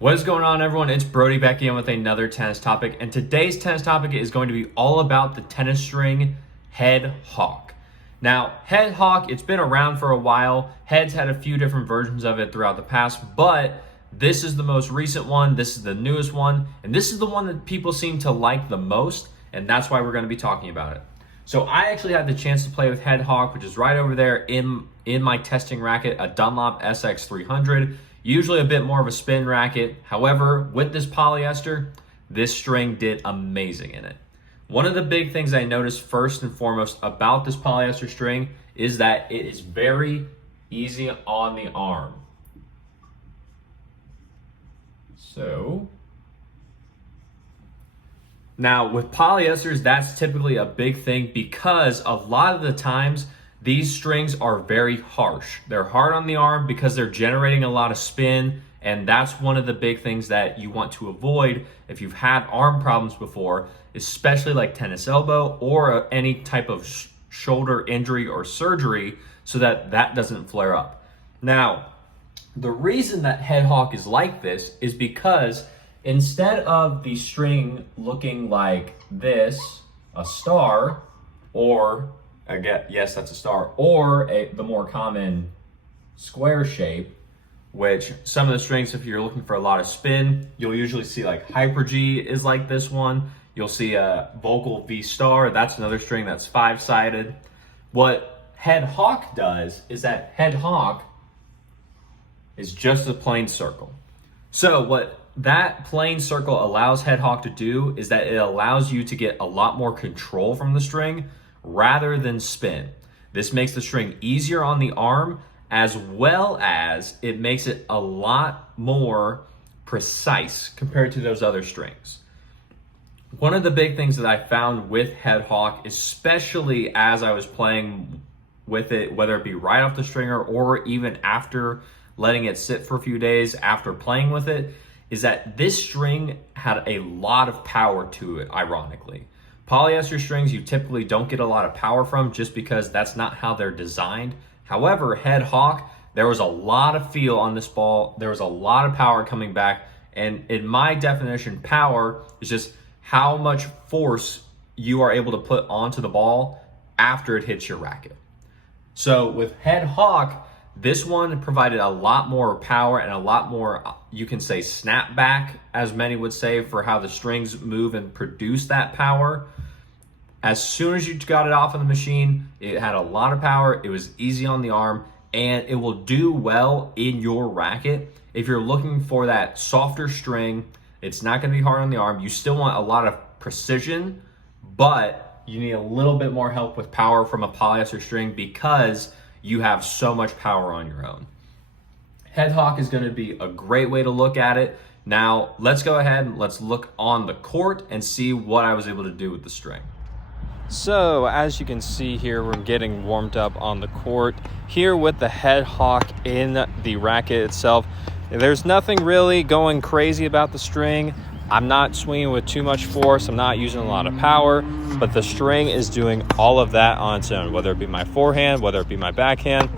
What is going on, everyone? It's Brody back again with another tennis topic, and today's tennis topic is going to be all about the tennis string Head Hawk. Now, Head Hawk, it's been around for a while. Head's had a few different versions of it throughout the past, but this is the most recent one, this is the newest one, and this is the one that people seem to like the most, and that's why we're going to be talking about it. So I actually had the chance to play with Head Hawk, which is right over there in my testing racket, a Dunlop SX300. Usually a bit more of a spin racket. However, with this polyester, this string did amazing in it. One of the big things I noticed first and foremost about this polyester string is that it is very easy on the arm. So, now with polyesters, that's typically a big thing because a lot of the times these strings are very harsh. They're hard on the arm because they're generating a lot of spin, and that's one of the big things that you want to avoid if you've had arm problems before, especially like tennis elbow or any type of shoulder injury or surgery, so that that doesn't flare up. Now, the reason that Head Hawk is like this is because instead of the string looking like this, a star, or yes, that's a star, or the more common square shape, which some of the strings, if you're looking for a lot of spin, you'll usually see like Hyper G is like this one. You'll see a Vocal V Star, that's another string that's 5-sided. What Head Hawk does is that Head Hawk is just a plain circle. So what that plain circle allows Head Hawk to do is that it allows you to get a lot more control from the string rather than spin. This makes the string easier on the arm, as well as it makes it a lot more precise compared to those other strings. One of the big things that I found with Head Hawk, especially as I was playing with it, whether it be right off the stringer or even after letting it sit for a few days after playing with it, is that this string had a lot of power to it, ironically. Polyester strings you typically don't get a lot of power from just because that's not how they're designed. However, Head Hawk, there was a lot of feel on this ball. There was a lot of power coming back. And in my definition, power is just how much force you are able to put onto the ball after it hits your racket. So with Head Hawk, this one provided a lot more power and a lot more, you can say, snapback, as many would say, for how the strings move and produce that power. As soon as you got it off of the machine, it had a lot of power, it was easy on the arm, and it will do well in your racket. If you're looking for that softer string, it's not gonna be hard on the arm. You still want a lot of precision, but you need a little bit more help with power from a polyester string because you have so much power on your own. Head Hawk is going to be a great way to look at it. Now, let's go ahead and let's look on the court and see what I was able to do with the string. So, as you can see here, we're getting warmed up on the court here with the Head Hawk in the racket itself. There's nothing really going crazy about the string. I'm not swinging with too much force. I'm not using a lot of power, but the string is doing all of that on its own, whether it be my forehand, whether it be my backhand.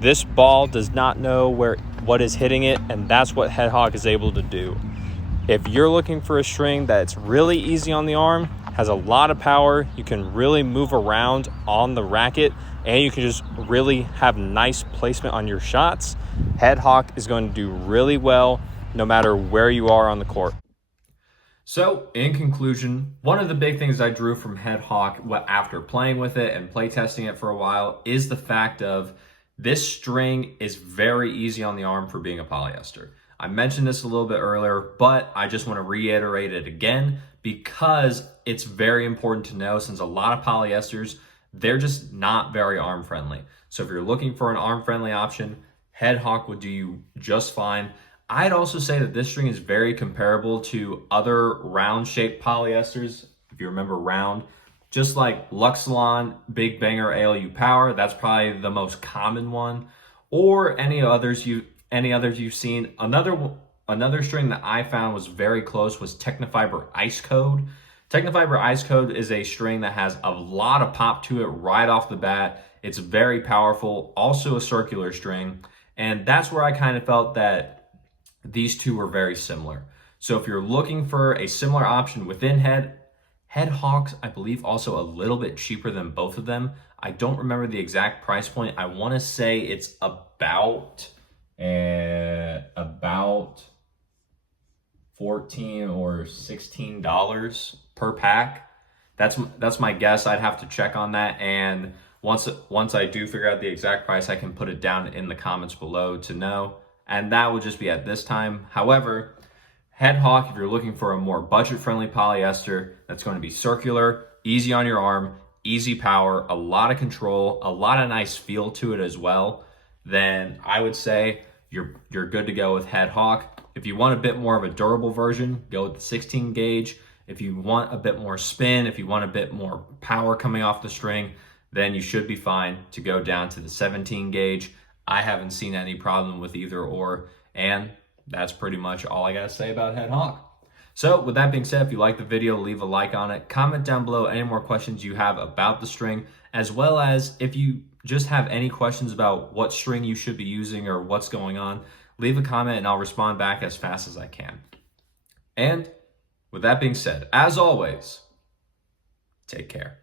This ball does not know what is hitting it, and that's what Head Hawk is able to do. If you're looking for a string that's really easy on the arm, has a lot of power, you can really move around on the racket, and you can just really have nice placement on your shots, Head Hawk is going to do really well no matter where you are on the court. So, in conclusion, one of the big things I drew from Head Hawk after playing with it and play testing it for a while is the fact of this string is very easy on the arm for being a polyester. I mentioned this a little bit earlier, but I just want to reiterate it again because it's very important to know, since a lot of polyesters, they're just not very arm friendly. So if you're looking for an arm friendly option, Head Hawk would do you just fine. I'd also say that this string is very comparable to other round-shaped polyesters. If you remember round, just like Luxilon, Big Banger ALU Power, that's probably the most common one, or any others you've seen. Another string that I found was very close was Technofiber Ice Code. Technofiber Ice Code is a string that has a lot of pop to it right off the bat. It's very powerful, also a circular string, and that's where I kind of felt that these two are very similar. So if you're looking for a similar option within Head Hawks, I believe also a little bit cheaper than both of them. I don't remember the exact price point. I want to say it's about $14 or $16 per pack. That's my guess. I'd have to check on that, and once I do figure out the exact price, I can put it down in the comments below to know. And that will just be at this time. However, Head Hawk, if you're looking for a more budget-friendly polyester that's going to be circular, easy on your arm, easy power, a lot of control, a lot of nice feel to it as well, then I would say you're good to go with Head Hawk. If you want a bit more of a durable version, go with the 16 gauge. If you want a bit more spin, if you want a bit more power coming off the string, then you should be fine to go down to the 17 gauge. I haven't seen any problem with either or, and that's pretty much all I gotta say about Head Hawk. So with that being said, if you like the video, leave a like on it. Comment down below any more questions you have about the string, as well as if you just have any questions about what string you should be using or what's going on, leave a comment and I'll respond back as fast as I can. And with that being said, as always, take care.